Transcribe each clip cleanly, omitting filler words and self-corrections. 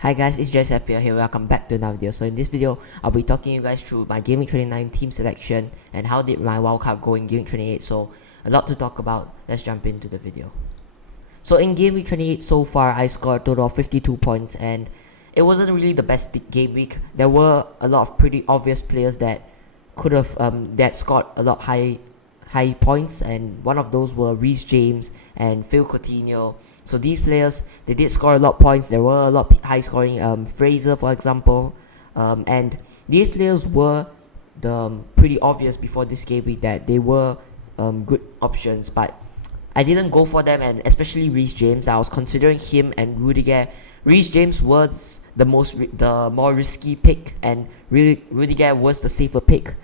Hi guys, it's just FPL here. Welcome back to another video. So in this video, I'll be talking you guys through my GW29 team selection and how did my wildcard go in Game Week 28. So a lot to talk about. Let's jump into the video. So in Game Week 28 so far, I scored a total of 52 points and it wasn't really the best game week. There were a lot of pretty obvious players that could have that scored a lot high points, and one of those were Rhys James and Phil Coutinho. So these players, they did score a lot of points. There were a lot of high scoring, Fraser for example, and these players were pretty obvious before this game week that they were good options, but I didn't go for them, and especially Rhys James. I was considering him and Rudiger. Rhys James was the more risky pick, and Rudiger was the safer pick,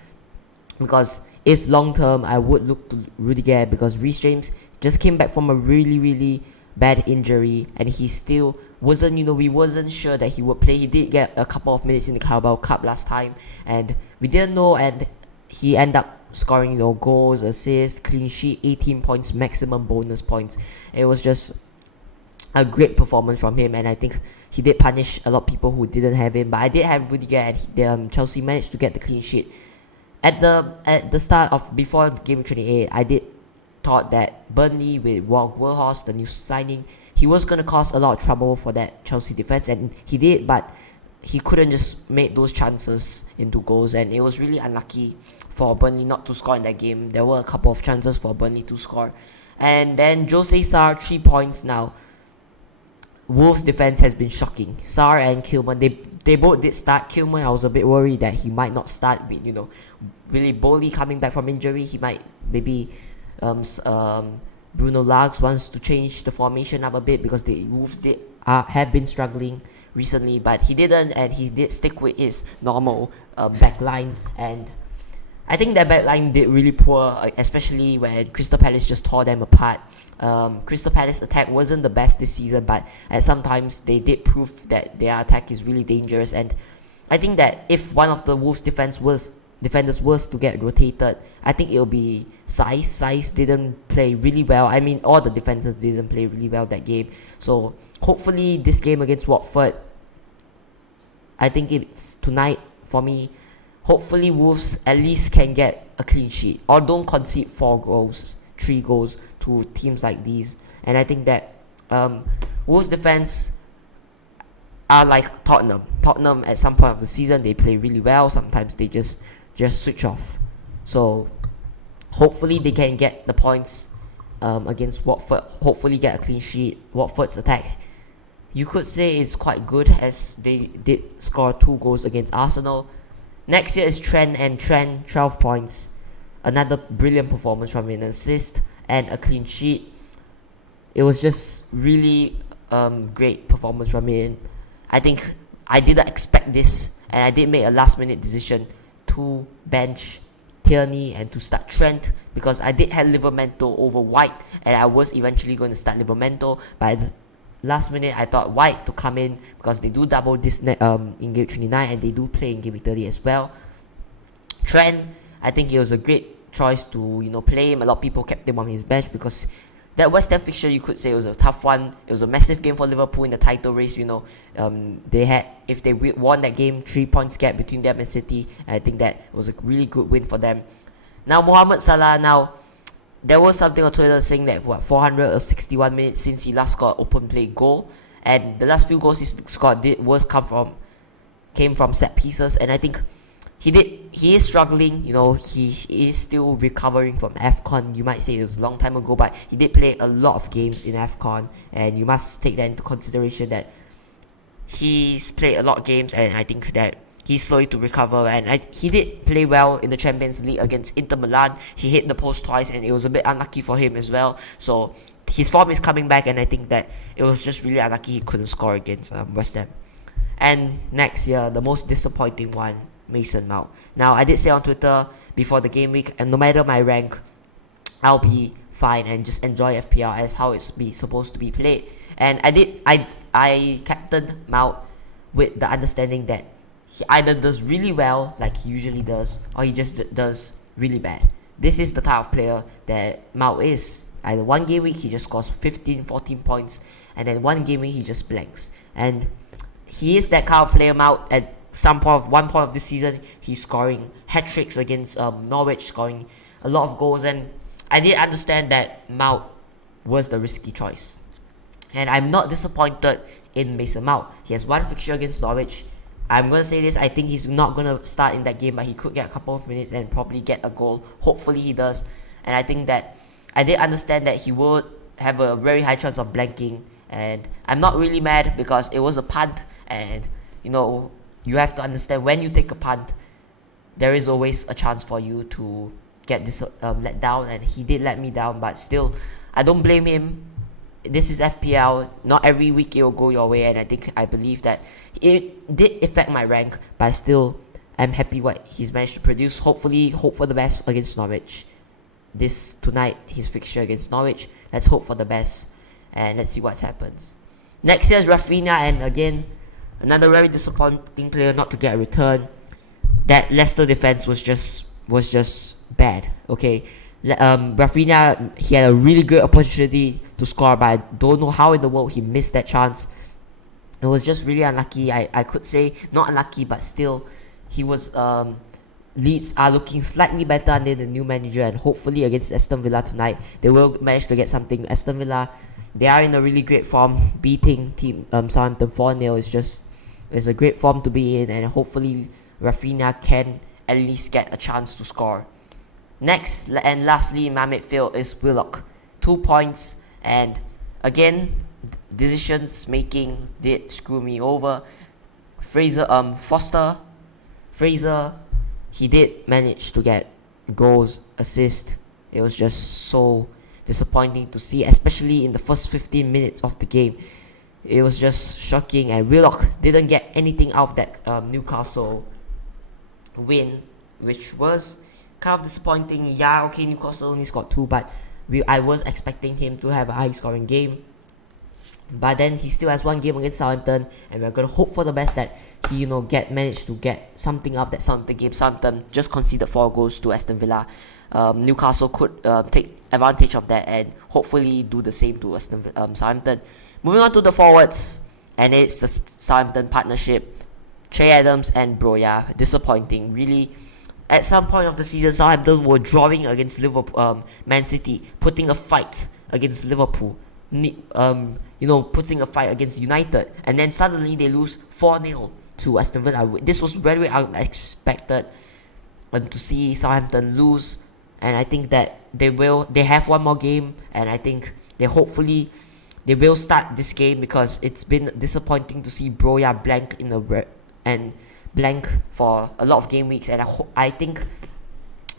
because if long term I would look to Rudiger, because Rhys James just came back from a really bad injury and he still wasn't, we wasn't sure that he would play. He did get a couple of minutes in the Carabao Cup last time and we didn't know, and he ended up scoring goals, assists, clean sheet, 18 points, maximum bonus points. It was just a great performance from him, and I think he did punish a lot of people who didn't have him. But I did have Rudiger, and Chelsea managed to get the clean sheet. At the start of before Game 28, I did thought that Burnley with Weghorst, the new signing, he was going to cause a lot of trouble for that Chelsea defense, and he did, but he couldn't just make those chances into goals, and it was really unlucky for Burnley not to score in that game. There were a couple of chances for Burnley to score, and then Jose Sarr, 3 points now. Wolves defense has been shocking. Sarr and Kilman, they both did start. Kilman, I was a bit worried that he might not start with, really Bowley coming back from injury. He might maybe Bruno Lage wants to change the formation up a bit, because the Wolves have been struggling recently, but he didn't, and he did stick with his normal back line, and I think that back line did really poor, especially when Crystal Palace just tore them apart. Crystal Palace attack wasn't the best this season, but at sometimes they did prove that their attack is really dangerous, and I think that if one of the Wolves defenders was to get rotated, I think it'll be Saiss. Saiss didn't play really well. I mean, all the defenses didn't play really well that game. So hopefully this game against Watford, I think it's tonight for me. Hopefully Wolves at least can get a clean sheet, or don't concede 3 goals to teams like these. And I think that Wolves defense are like Tottenham. Tottenham at some point of the season, they play really well. Sometimes they just switch off. So hopefully they can get the points against Watford. Hopefully get a clean sheet. Watford's attack, you could say, it's quite good, as they did score 2 goals against Arsenal. Next year is Trent, and Trent, 12 points. Another brilliant performance from an assist and a clean sheet. It was just really great performance from him. I think I didn't expect this, and I did make a last minute decision to bench Tierney and to start Trent, because I did have Livramento over White, and I was eventually going to start Livramento, but at the last minute I thought White to come in, because they do double this in Game 29 and they do play in Game 30 as well. Trent, I think it was a great choice to play him. A lot of people kept him on his bench, because that West Ham fixture, you could say, it was a tough one. It was a massive game for Liverpool in the title race. They had, if they won that game, 3 points gap between them and City. And I think that was a really good win for them. Now Mohamed Salah. Now there was something on Twitter saying that 461 minutes since he last scored open play goal, and the last few goals he scored came from set pieces, and I think he is struggling. He is still recovering from AFCON. You might say it was a long time ago, but he did play a lot of games in AFCON, and you must take that into consideration, that he's played a lot of games, and I think that he's slowly to recover. And he did play well in the Champions League against Inter Milan. He hit the post twice, and it was a bit unlucky for him as well. So his form is coming back, and I think that it was just really unlucky he couldn't score against West Ham. And next year, the most disappointing one, Mason Mount. Now, I did say on Twitter before the game week, and no matter my rank, I'll be fine and just enjoy FPL as how it's supposed to be played. And I captained Mount with the understanding that he either does really well, like he usually does, or he just does really bad. This is the type of player that Mount is. Either one game week he just scores 15, 14 points, and then one game week he just blanks. And he is that kind of player. Mount at one point of this season, he's scoring hat tricks against Norwich, scoring a lot of goals, and I did understand that Mount was the risky choice. And I'm not disappointed in Mason Mount. He has one fixture against Norwich. I'm going to say this, I think he's not going to start in that game, but he could get a couple of minutes and probably get a goal. Hopefully he does. And I think that I did understand that he would have a very high chance of blanking. And I'm not really mad because it was a punt. And, you have to understand when you take a punt, there is always a chance for you to get this let down. And he did let me down, but still, I don't blame him. This is FPL. Not every week it will go your way, and I believe that it did affect my rank, but still, I'm happy what he's managed to produce. Hopefully, hope for the best against Norwich. Tonight, his fixture against Norwich. Let's hope for the best, and let's see what happens. Next year is Rafinha, and again, another very disappointing player not to get a return. That Leicester defense was just bad. Okay. Rafinha, he had a really good opportunity to score, but I don't know how in the world he missed that chance. It was just really unlucky. I could say not unlucky, but still, he was. Leeds are looking slightly better under the new manager, and hopefully against Aston Villa tonight, they will manage to get something. Aston Villa, they are in a really great form. Beating team Southampton 4-0 is a great form to be in, and hopefully Rafinha can at least get a chance to score. Next and lastly in my midfield is Willock. 2 points, and again, decisions making did screw me over. Fraser, he did manage to get goals, assists. It was just so disappointing to see, especially in the first 15 minutes of the game. It was just shocking, and Willock didn't get anything out of that Newcastle win, which was kind of disappointing. Yeah, okay, Newcastle only scored 2, but I was expecting him to have a high scoring game. But then he still has one game against Southampton, and we're gonna hope for the best that he managed to get something out of that Southampton game. Southampton just conceded 4 goals to Aston Villa. Newcastle could take advantage of that and hopefully do the same to Southampton. Moving on to the forwards, and it's the Southampton partnership, Trey Adams and Broja. Disappointing, really. At some point of the season, Southampton were drawing against Liverpool, Man City, putting a fight against Liverpool, putting a fight against United, and then suddenly they lose 4-0 to Aston Villa. This was very unexpected to see Southampton lose, and I think that they have one more game, and I think they will start this game because it's been disappointing to see Broja blank blank for a lot of game weeks, and I think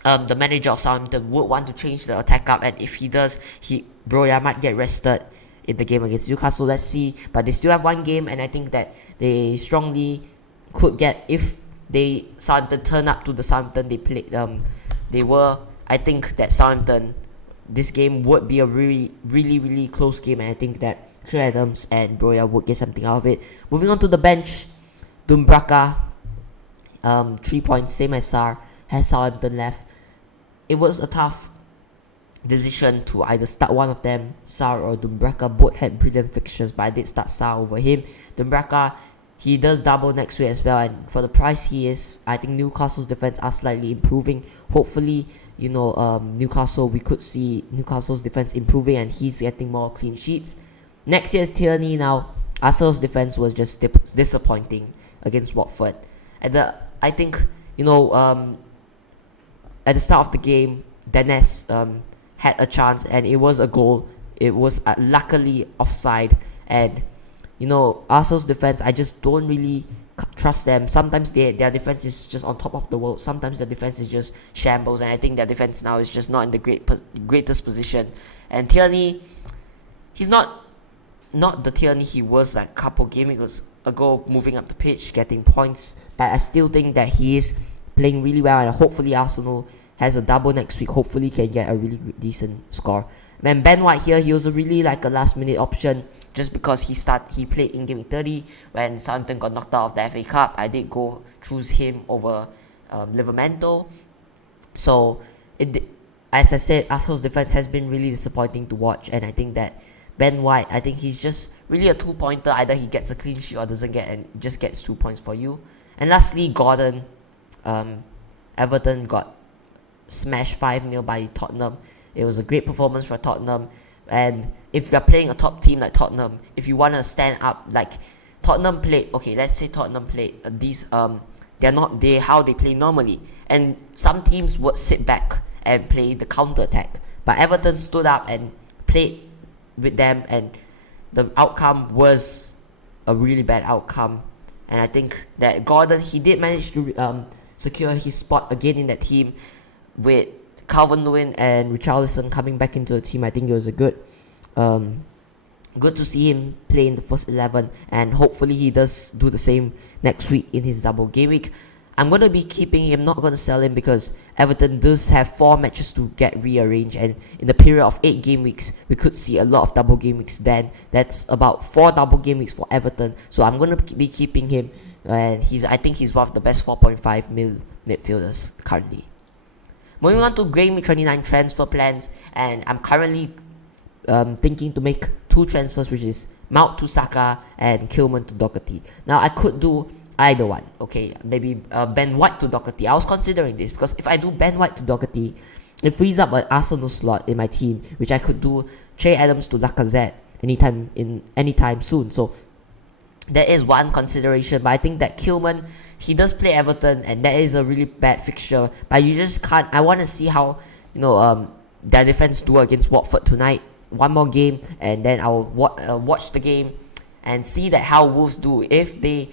the manager of Southampton would want to change the attack up, and if he does, Broja might get rested in the game against Newcastle. Let's see, but they still have one game, and I think that they strongly could get, if Southampton turn up to the Southampton they played. I think that Southampton, this game would be a really, really, really close game, and I think that Trey Adams and Broja would get something out of it. Moving on to the bench, Dumbraka, 3 points, same as Sar, has Southampton left. It was a tough decision to either start one of them, Sar or Dumbraka. Both had brilliant fixtures, but I did start Sar over him. Dumbraka, he does double next week as well, and for the price he is, I think Newcastle's defense are slightly improving. Hopefully, Newcastle, we could see Newcastle's defense improving, and he's getting more clean sheets. Next year's Tierney. Now, Arsenal's defense was just disappointing against Watford. I think at the start of the game, Dennis had a chance, and it was a goal. It was luckily offside, and Arsenal's defense, I just don't really trust them. Sometimes their defense is just on top of the world. Sometimes their defense is just shambles, and I think their defense now is just not in the greatest position. And Tierney, he's not the Tierney he was like a couple game ago, moving up the pitch, getting points. But I still think that he is playing really well, and hopefully Arsenal has a double next week. Hopefully can get a really decent score. And Ben White here, he was a really like a last minute option, just because he played in game 30 when Southampton got knocked out of the FA Cup. I did choose him over Livermento. So as I said, Arsenal's defense has been really disappointing to watch, and I think that Ben White, I think he's just really a two-pointer. Either he gets a clean sheet or doesn't get, and just gets 2 points for you. And lastly, Gordon. Everton got smashed 5-0 by Tottenham. It was a great performance for Tottenham. And if you're playing a top team like Tottenham, if you want to stand up, like Tottenham played, okay, let's say Tottenham played how they play normally. And some teams would sit back and play the counter attack. But Everton stood up and played with them, and the outcome was a really bad outcome. And I think that Gordon, he did manage to secure his spot again in that team with Calvert-Lewin and Richarlison coming back into the team. I think it was a good to see him play in the first 11, and hopefully he does do the same next week in his double game week. I'm going to be keeping him, not going to sell him, because Everton does have 4 matches to get rearranged, and in the period of 8 game weeks, we could see a lot of double game weeks then. That's about 4 double game weeks for Everton, so I'm going to be keeping him, and I think he's one of the best 4.5 mil midfielders currently. Moving on to Game Week 29 transfer plans, and I'm currently thinking to make 2 transfers, which is Mount to Saka and Kilman to Dougherty. Now, I could do either one, okay, maybe Ben White to Dougherty. I was considering this because if I do Ben White to Dougherty, it frees up an Arsenal slot in my team, which I could do Trey Adams to Lacazette anytime soon. So that is one consideration. But I think that Kilman, he does play Everton, and that is a really bad fixture. But you just can't. I want to see how their defense do against Watford tonight. One more game, and then I'll watch the game and see that how Wolves do. If they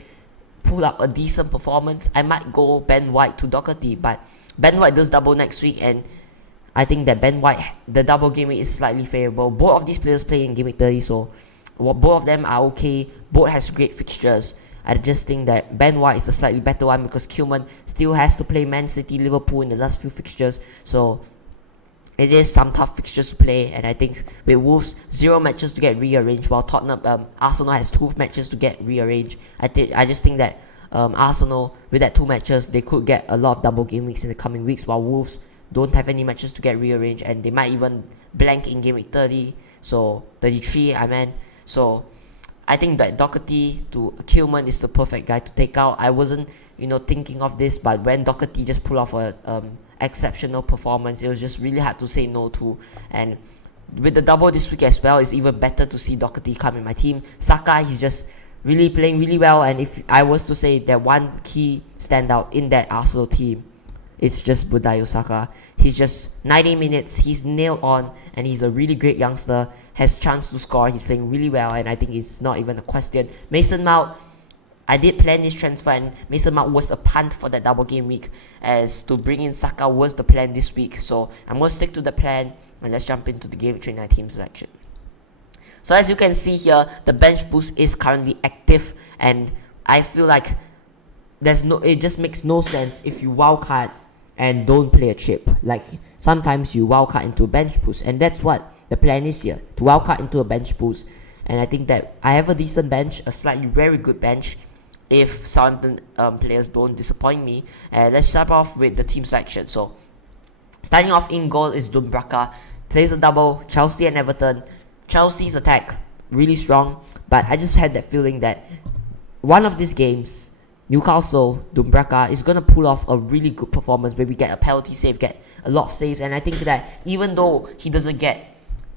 pull up a decent performance, I might go Ben White to Dougherty, but Ben White does double next week, and I think that Ben White, the double game week is slightly favourable. Both of these players play in game week 30, so both of them are okay. Both has great fixtures. I just think that Ben White is a slightly better one because Kilman still has to play Man City, Liverpool in the last few fixtures, so it is some tough fixtures to play. And I think with Wolves, 0 matches to get rearranged, while Arsenal has 2 matches to get rearranged. I just think that Arsenal, with that 2 matches, they could get a lot of double game weeks in the coming weeks, while Wolves don't have any matches to get rearranged, and they might even blank in game week 30, so 33 so I think that Dougherty to Kilman is the perfect guy to take out. I wasn't thinking of this, but when Dougherty just pulled off a exceptional performance, it was just really hard to say no to. And with the double this week as well, it's even better to see Dougherty come in my team. Saka, he's just really playing really well, and if I was to say that one key standout in that Arsenal team, it's just Munda Osaka. He's just 90 minutes, he's nailed on, and he's a really great youngster, has chance to score, he's playing really well, and I think it's not even a question. Mason Mount, I did plan this transfer, and Mason Mount was a punt for that double game week, as to bring in Saka was the plan this week. So I'm going to stick to the plan, and let's jump into the Game Week 29 team selection. So as you can see here, the bench boost is currently active, and I feel like it just makes no sense if you wildcard and don't play a chip. Like sometimes you wildcard into a bench boost, and that's what the plan is here, to wildcard into a bench boost. And I think that I have a decent bench, a slightly very good bench, if Southampton players don't disappoint me. Let's start off with the team selection. So starting off in goal is Dumbraka, plays a double, Chelsea and Everton. Chelsea's attack really strong, but I just had that feeling that one of these games, Newcastle, Dumbraka is going to pull off a really good performance where we get a penalty save, get a lot of saves. And I think that even though he doesn't get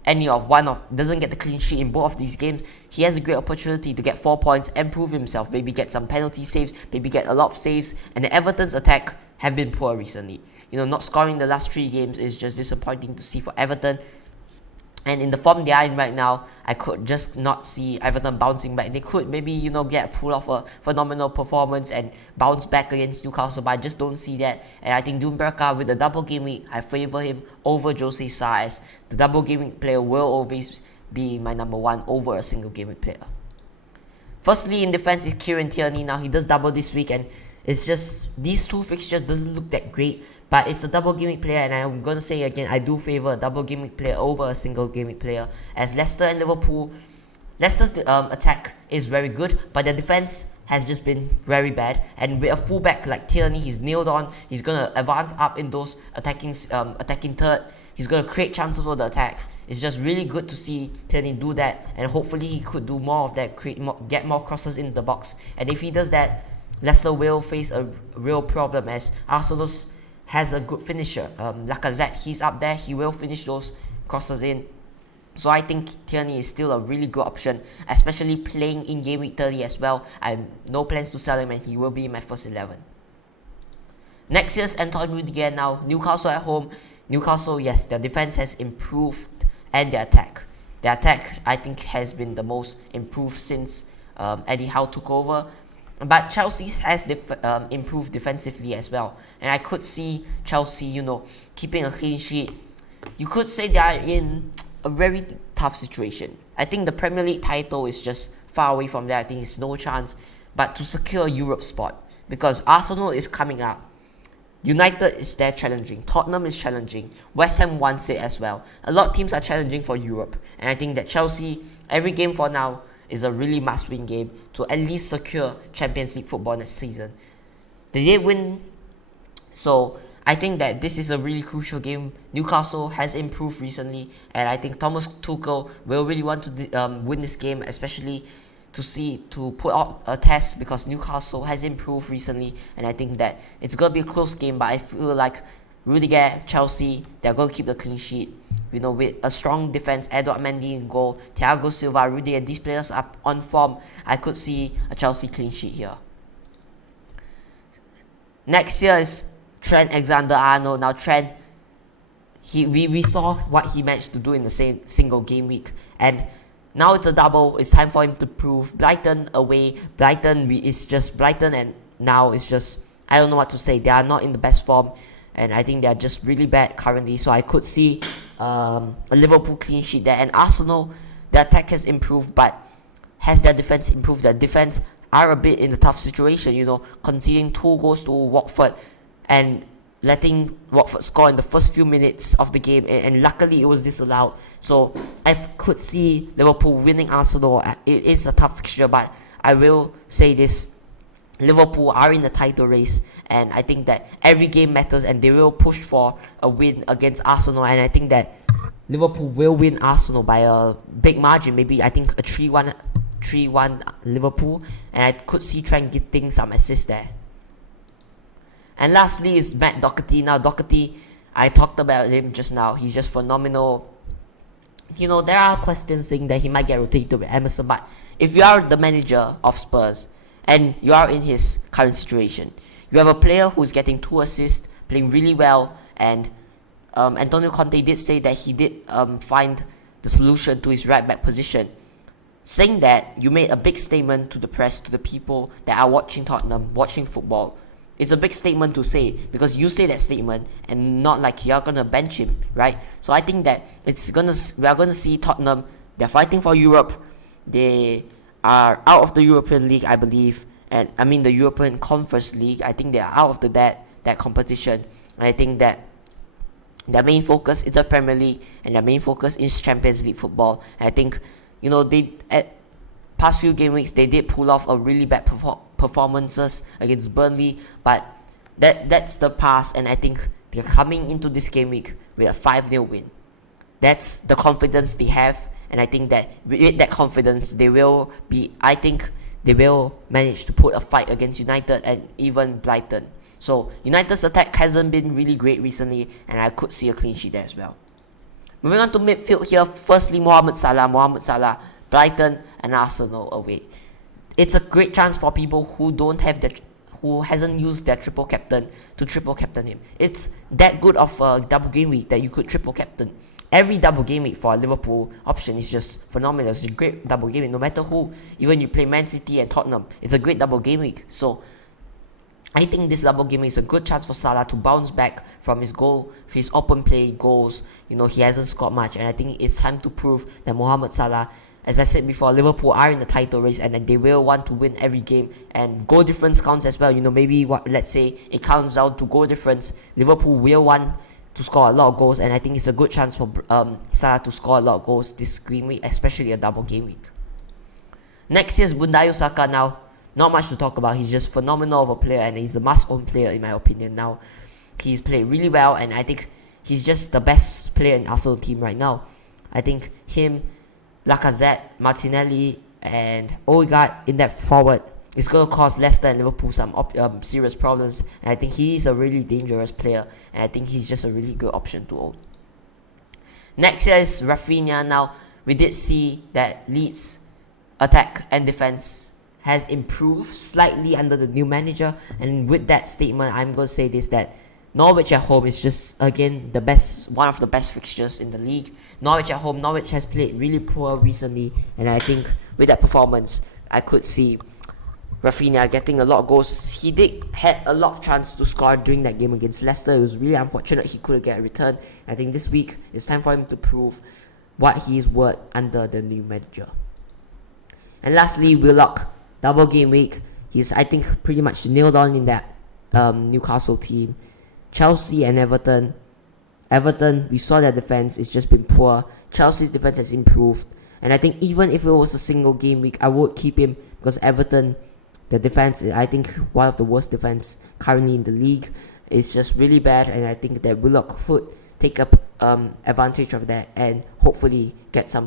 doesn't get the clean sheet in both of these games, he has a great opportunity to get 4 points and prove himself, maybe get some penalty saves, maybe get a lot of saves. And the Everton's attack have been poor recently. Not scoring the last 3 games is just disappointing to see for Everton. And in the form they are in right now, I could just not see Everton bouncing back. They could maybe, pull off a phenomenal performance and bounce back against Newcastle, but I just don't see that. And I think Dumbraka, with the double game week, I favour him over Jose Sa, as the double game week player will always be my number 1 over a single game week player. Firstly, in defense is Kieran Tierney. Now, he does double this week, and it's just these 2 fixtures doesn't look that great. But it's a double game week player, and I'm going to say again, I do favour a double game week player over a single game week player. As Leicester and Liverpool, Leicester's attack is very good, but their defence has just been very bad. And with a fullback like Tierney, he's nailed on. He's going to advance up in those attacking third. He's going to create chances for the attack. It's just really good to see Tierney do that, and hopefully he could do more of that, get more crosses into the box. And if he does that, Leicester will face a real problem, as Arsenal has a good finisher. Lacazette, he's up there, he will finish those crosses in. So I think Tierney is still a really good option, especially playing in game week 30 as well. I have no plans to sell him, and he will be in my first 11. Next year's Anton Rudiger now. Newcastle at home. Newcastle, yes, their defense has improved, and their attack. Their attack, I think, has been the most improved since Eddie Howe took over. But Chelsea has improved defensively as well. And I could see Chelsea, keeping a clean sheet. You could say they are in a very tough situation. I think the Premier League title is just far away from there. I think it's no chance. But to secure a Europe spot, because Arsenal is coming up, United is there challenging, Tottenham is challenging, West Ham wants it as well. A lot of teams are challenging for Europe, and I think that Chelsea, every game for now, is a really must-win game to at least secure Champions League football next season. They did win, so I think that this is a really crucial game. Newcastle has improved recently, and I think Thomas Tuchel will really want to win this game, especially to put out a test, because Newcastle has improved recently, and I think that it's going to be a close game. But I feel like Rudiger, Chelsea, they're going to keep the clean sheet. With a strong defense, Edouard Mendy in goal, Thiago Silva, Rudiger, these players are on form. I could see a Chelsea clean sheet here. Next year is Trent Alexander-Arnold. Now Trent, we saw what he managed to do in the same single game week, and now it's a double. It's time for him to prove. Brighton away. Brighton is just Brighton, and now it's just, I don't know what to say. They are not in the best form, and I think they are just really bad currently. So I could see a Liverpool clean sheet there. And Arsenal, their attack has improved, but has their defense improved? Their defense are a bit in a tough situation, conceding 2 goals to Watford and letting Watford score in the first few minutes of the game, and luckily it was disallowed. So I could see Liverpool winning Arsenal. It's a tough fixture, but I will say this: Liverpool are in the title race, and I think that every game matters, and they will push for a win against Arsenal. And I think that Liverpool will win Arsenal by a big margin. Maybe I think a 3-1 Liverpool, and I could see Trent getting some assists there. And lastly is Matt Dougherty. Now Dougherty, I talked about him just now. He's just phenomenal. There are questions saying that he might get rotated with Emerson, but if you are the manager of Spurs and you are in his current situation, you have a player who's getting 2 assists, playing really well, and Antonio Conte did say that he did find the solution to his right back position. Saying that, you made a big statement to the press, to the people that are watching Tottenham, watching football. It's a big statement to say, because you say that statement and not like you're gonna bench him, right? So I think that we are gonna see Tottenham. They're fighting for Europe. They are out of the European League, I believe, and I mean the European Conference League. I think they are out of that competition. And I think that their main focus is the Premier League, and their main focus is Champions League football. And I think they at past few game weeks they did pull off a really bad performances against Burnley, but that's the past, and I think they're coming into this game week with a 5-0 win. That's the confidence they have, and I think that with that confidence they will manage to put a fight against United and even Brighton. So United's attack hasn't been really great recently, and I could see a clean sheet there as well. Moving on to midfield here, firstly Mohamed Salah, Brighton and Arsenal away. It's a great chance for people who hasn't used their triple captain to triple captain him. It's that good of a double game week that you could triple captain. Every double game week for a Liverpool option is just phenomenal. It's a great double game week, no matter who. Even you play Man City and Tottenham, it's a great double game week. So I think this double game week is a good chance for Salah to bounce back from his open play goals. He hasn't scored much, and I think it's time to prove that Mohamed Salah, as I said before, Liverpool are in the title race, and they will want to win every game, and goal difference counts as well. Maybe let's say it comes down to goal difference, Liverpool will want to score a lot of goals, and I think it's a good chance for Salah to score a lot of goals this game week, especially a double game week. Next year's Munda Osaka. Now, not much to talk about. He's just phenomenal of a player, and he's a must-own player in my opinion. Now, he's played really well, and I think he's just the best player in Arsenal team right now. I think him, Lacazette, Martinelli, and Odegaard in that forward is going to cause Leicester and Liverpool some serious problems. And I think he's a really dangerous player, and I think he's just a really good option to own. Next is Rafinha. Now, we did see that Leeds' attack and defense has improved slightly under the new manager, and with that statement, I'm going to say this, that Norwich at home is just, again, one of the best fixtures in the league. Norwich at home, Norwich has played really poor recently, and I think with that performance, I could see Rafinha getting a lot of goals. He had a lot of chance to score during that game against Leicester. It was really unfortunate he couldn't get a return. I think this week it's time for him to prove what he is worth under the new manager. And lastly, Willock, double game week. He's, I think, pretty much nailed on in that Newcastle team. Chelsea and Everton. Everton, we saw their defense, it's just been poor. Chelsea's defense has improved. And I think even if it was a single game week, I would keep him, because Everton, the defense, I think one of the worst defense currently in the league, is just really bad. And I think that Willock could take up advantage of that and hopefully get some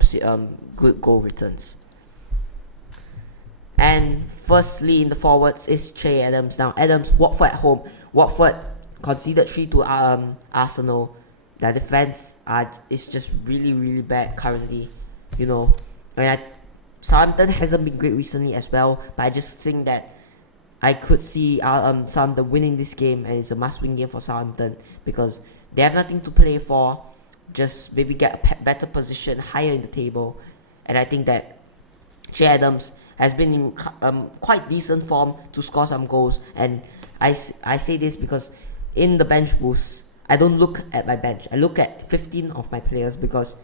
good goal returns. And firstly in the forwards is Trey Adams. Now Adams, Watford at home. Watford conceded 3 to Arsenal. Their defense is just really, really bad currently, And Southampton hasn't been great recently as well, but I just think that I could see Southampton winning this game, and it's a must-win game for Southampton because they have nothing to play for. Just maybe get a better position higher in the table, and I think that Trey Adams has been in quite decent form to score some goals. And I say this because in the bench boost, I don't look at my bench. I look at 15 of my players, because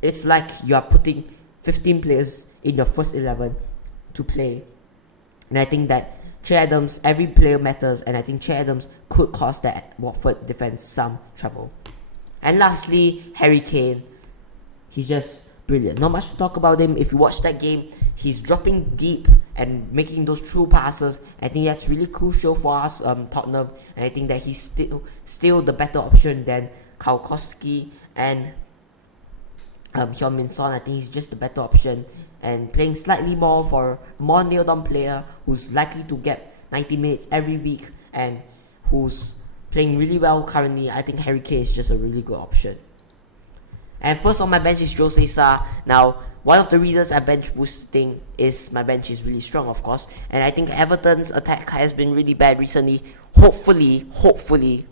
it's like you are putting 15 players in your first 11 to play. And I think that Trey Adams, every player matters, and I think Trey Adams could cause that Watford defense some trouble. And lastly, Harry Kane. He's just brilliant. Not much to talk about him. If you watch that game, he's dropping deep and making those true passes. I think that's really crucial for us, Tottenham. And I think that he's still the better option than Kwiatkowski and Heung-min Son. I think he's just the better option, and playing slightly more for a more nailed-on player who's likely to get 90 minutes every week and who's playing really well currently. I think Harry Kane is just a really good option. And first on my bench is Jose Sa. Now, one of the reasons I bench boosting is my bench is really strong, of course. And I think Everton's attack has been really bad recently. Hopefully,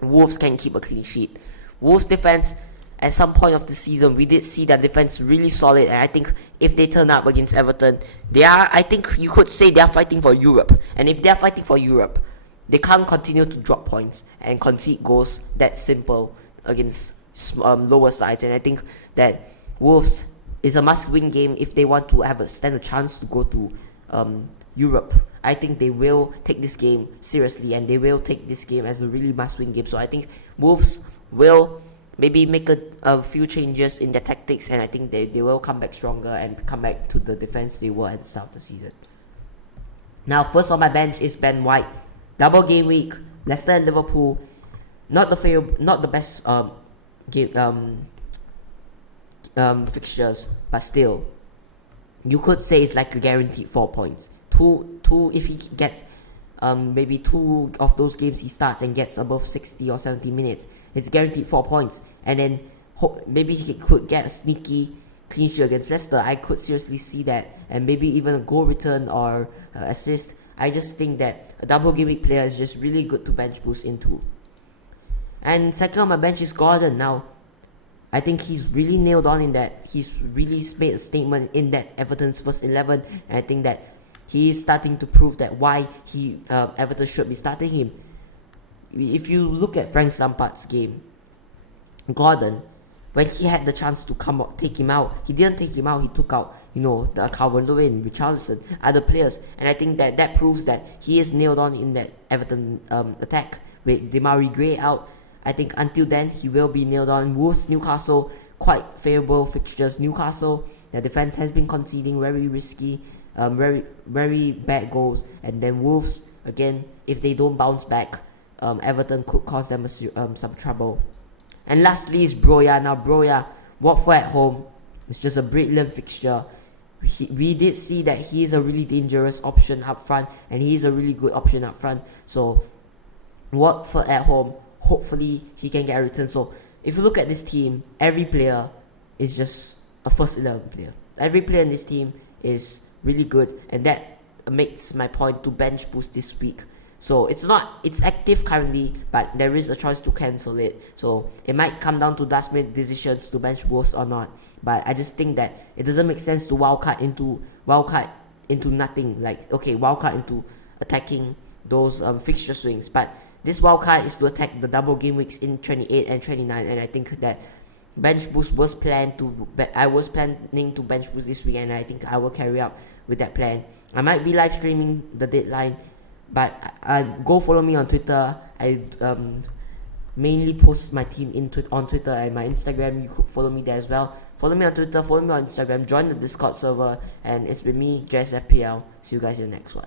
Wolves can keep a clean sheet. Wolves' defense, at some point of the season, we did see that defense really solid. And I think if they turn up against Everton, I think you could say they are fighting for Europe. And if they are fighting for Europe, they can't continue to drop points and concede goals that simple against lower sides. And I think that Wolves is a must-win game if they want to stand a chance to go to Europe. I think they will take this game seriously, and they will take this game as a really must-win game. So I think Wolves will maybe make a few changes in their tactics, and I think they will come back stronger and come back to the defense they were at the start of the season. Now, first on my bench is Ben White. Double game week, Leicester and Liverpool. Not the best fixtures, but still, you could say it's like a guaranteed 4 points. Two if he gets maybe 2 of those games he starts and gets above 60 or 70 minutes, it's guaranteed 4 points. And then maybe he could get a sneaky clean sheet against Leicester. I could seriously see that, and maybe even a goal return or assist. I just think that a double game week player is just really good to bench boost into. And second on my bench is Gordon. Now, I think he's really nailed on in that. He's really made a statement in that Everton's first 11. And I think that he is starting to prove that why Everton should be starting him. If you look at Frank Lampard's game, Gordon, when he had the chance to take him out, he didn't take him out. He took out, the Calvert-Lewin, Richarlison, other players. And I think that proves that he is nailed on in that Everton attack. With Demarai Gray out, I think until then, he will be nailed on. Wolves, Newcastle, quite favourable fixtures. Newcastle, their defence has been conceding very risky, very, very bad goals. And then Wolves, again, if they don't bounce back, Everton could cause them some trouble. And lastly is Broya. Now Broya, Watford at home, it's just a brilliant fixture. We did see that he is a really dangerous option up front, and he is a really good option up front. So Watford at home, hopefully he can get a return. So if you look at this team, every player is just a first 11 player. Every player in this team is really good, and that makes my point to bench boost this week. So it's active currently, but there is a choice to cancel it. So it might come down to last minute decisions to bench boost or not. But I just think that it doesn't make sense to wildcard into nothing. Like, okay, wildcard into attacking those fixture swings, but this wildcard is to attack the double game weeks in 28 and 29, and I think that bench boost was planned to. I was planning to bench boost this week, and I think I will carry out with that plan. I might be live streaming the deadline, but go follow me on Twitter. I mainly post my team on Twitter and my Instagram. You could follow me there as well. Follow me on Twitter, follow me on Instagram, join the Discord server, and it's been me, Jess FPL. See you guys in the next one.